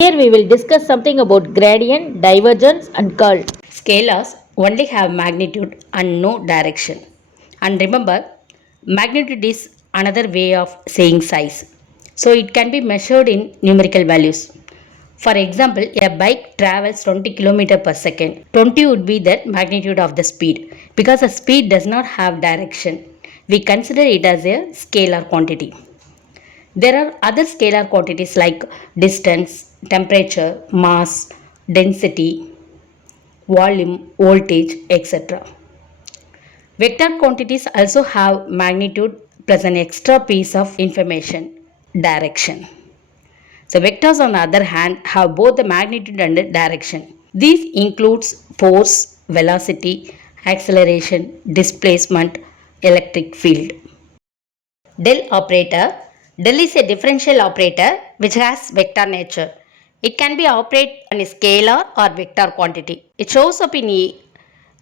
Here we will discuss something about gradient, divergence and curl. Scalars only have magnitude and no direction. And remember, magnitude is another way of saying size. So it can be measured in numerical values. For example, a bike travels 20 km per second. 20 would be the magnitude of the speed. Because the speed does not have direction, we consider it as a scalar quantity. There are other scalar quantities like distance, temperature, mass, density, volume, voltage, etc. Vector quantities also have magnitude plus an extra piece of information, direction. So vectors on the other hand have both the magnitude and the direction. These includes force, velocity, acceleration, displacement, electric field. Del operator. Del is a differential operator which has vector nature. It can be operated on a scalar or vector quantity. It shows up in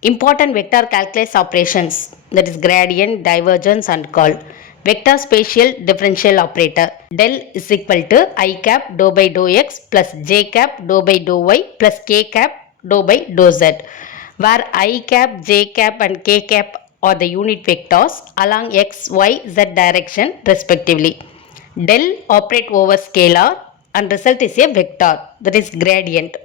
important vector calculus operations, that is gradient, divergence and curl. Vector spatial differential operator. Del is equal to I cap dou by dou x plus j cap dou by dou y plus k cap dou by dou z, where I cap, j cap and k cap are the unit vectors along x, y, z direction respectively. Del operate over scalar and result is a vector, that is gradient.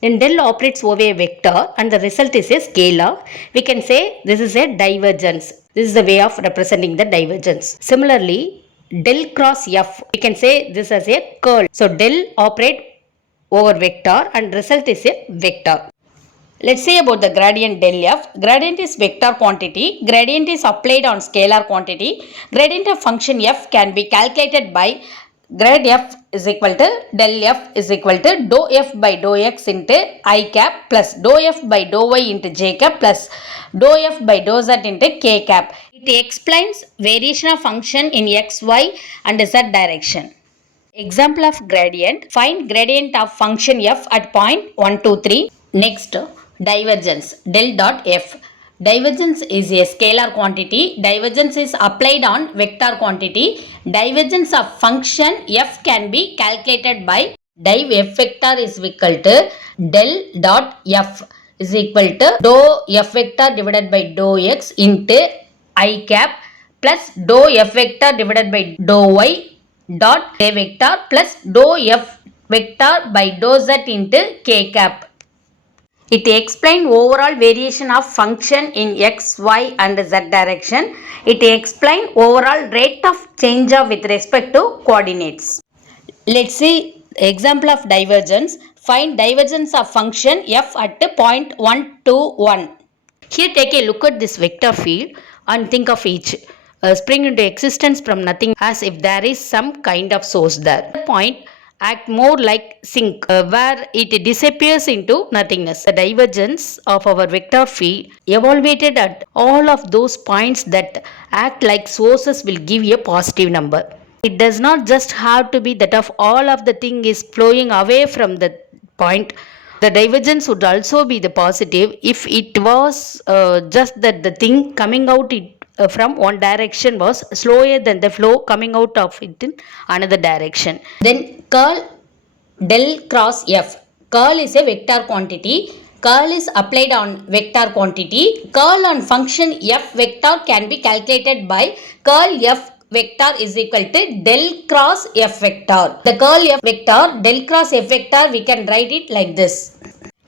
When del operates over a vector and the result is a scalar, we can say this is a divergence. This is the way of representing the divergence. Similarly, del cross f, we can say this as a curl. So del operate over vector and result is a vector. Let's say about the gradient del f. Gradient is vector quantity. Gradient is applied on scalar quantity. Gradient of function f can be calculated by grad f is equal to del f is equal to dou f by dou x into I cap plus dou f by dou y into j cap plus dou f by dou z into k cap. It explains variation of function in x, y and z direction. Example of gradient. Find gradient of function f at point 1, 2, 3. Next, divergence. Del dot f. Divergence is a scalar quantity. Divergence is applied on vector quantity. Divergence of function f can be calculated by div f vector is equal to del dot f is equal to dou f vector divided by dou x into I cap plus dou f vector divided by dou y dot k vector plus dou f vector by dou z into k cap. It explains overall variation of function in x, y and z direction. It explains overall rate of change with respect to coordinates. Let's see example of divergence. Find divergence of function f at point 1, 2, 1. Here take a look at this vector field and think of each. Spring into existence from nothing as if there is some kind of source there. The point act more like sink where it disappears into nothingness. The divergence of our vector field evaluated at all of those points that act like sources will give a positive number. It does not just have to be that of all of the thing is flowing away from the point. The divergence would also be the positive if it was just that the thing coming out from one direction was slower than the flow coming out of it in another direction. Then curl del cross f. Curl is a vector quantity. Curl is applied on vector quantity. Curl on function f vector can be calculated by curl f vector is equal to del cross f vector. The curl f vector del cross f vector we can write it like this.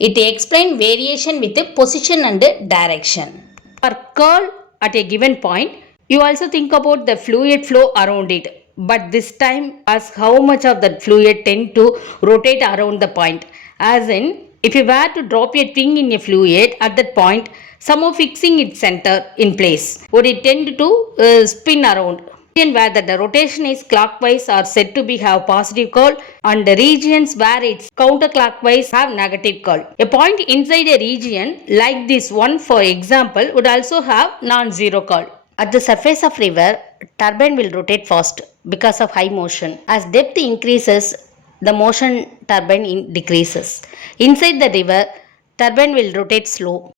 It explains variation with the position and direction. For curl at a given point, you also think about the fluid flow around it. But this time as how much of that fluid tend to rotate around the point. As in, if you were to drop a thing in a fluid at that point, somehow fixing its center in place, would it tend to spin around? Where the rotation is clockwise are said to be have positive curl and the regions where it's counterclockwise have negative curl. A point inside a region like this one for example would also have non-zero curl. At the surface of river, turbine will rotate fast because of high motion. As depth increases, the motion turbine decreases. Inside the river, turbine will rotate slow.